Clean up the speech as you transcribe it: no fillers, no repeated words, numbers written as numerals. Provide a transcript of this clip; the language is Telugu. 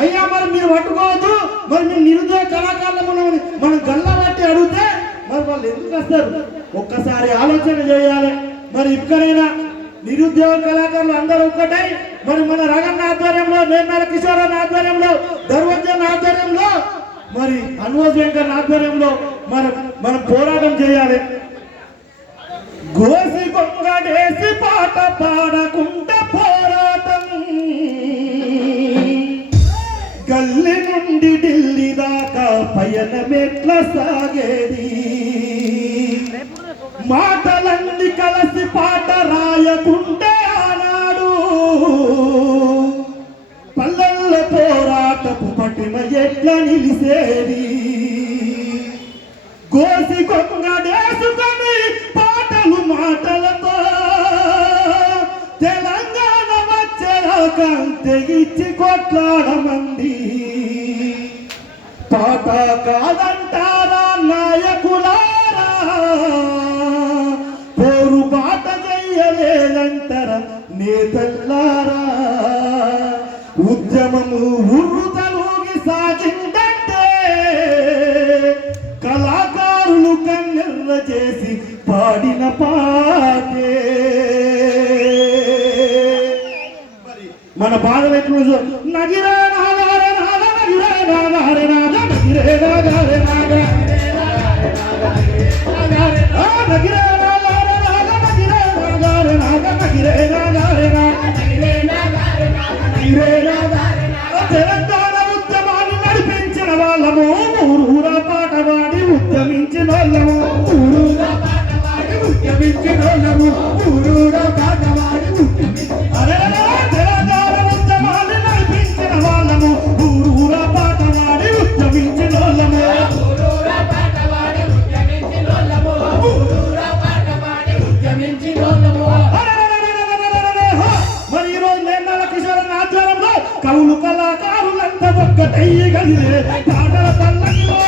అయ్యా మరి మీరు పట్టుకోవద్దు, మరి మీరు నిరుద్యోగ కళాకారులు మనం గల్లా బట్టి అడిగితే మరి వాళ్ళు ఎందుకు వస్తారు? ఒక్కసారి ఆలోచన చేయాలి. మరి ఇక్కడైనా నిరుద్యోగ కళాకారులు అందరూ ఒక్కటై మరి మన రగన్న ఆధ్వర్యంలో, నిర్మల కిషోర్ ఆధ్వర్యంలో, ధర్వజన్ ఆధ్వర్యంలో, మరి అన్వజ్ వెంకన్న ఆధ్వర్యంలో మనం పోరాటం చేయాలి. గోసి గొంగడేసి పాట పాడకుండా పోరాటం, గల్లి నుండి ఢిల్లీ దాకా పయనమెట్ల సాగేది, మాటలన్నీ కలిసి పాట రాయకుంటే ఆనాడు పల్లెల్లో పోరాటపు పటిమ ఎట్లా నిలిసేది. గోసి గొంగడేసుకొని పాటలు మాటలతో తెలంగాణ వచ్చేలాగా తెగిచ్చి కొట్లాడమంది. పాట కాదంటారా నాయకులారా, పోరు పాట చెయ్యలేదంటారా నేతల్లారా. ఉద్యమము ఉర్రుతలూగి సాగిందంటే కళాకారులు కన్నెర్ర చేసి పాడిన పాటే. మన బాధ ఎట్లు నగిరే నాగారే నాగ నగిరే నాగారే నాగ నగిరే నాగారే నాగ నగిరే నాగారే నాగ నగిరే నాగారే నాగ నగిరే నాగారే నాగ. తెలంగాణ ఉద్యమాన్ని నడిపించిన వాళ్ళము, ఊరూరా పాట పాడి ఉద్యమించిన వాళ్ళము, ఊరూరా పాట పాడి ఉద్యమించిన వాళ్ళము, ఊరూరా పాట పాడి తెలంగాణ ఉద్యమాన్ని నడిపించిన వాళ్ళము, ఊరూరా పాట పాడి ఉద్యమించిన వాళ్ళము. మరి ఈరోజు నిర్మల కిషోర్ ఆధ్వర్యంలో కవులు కళాకారులంతా ఒక్కటయ్యి కలిగే పాటల పల్లకిలో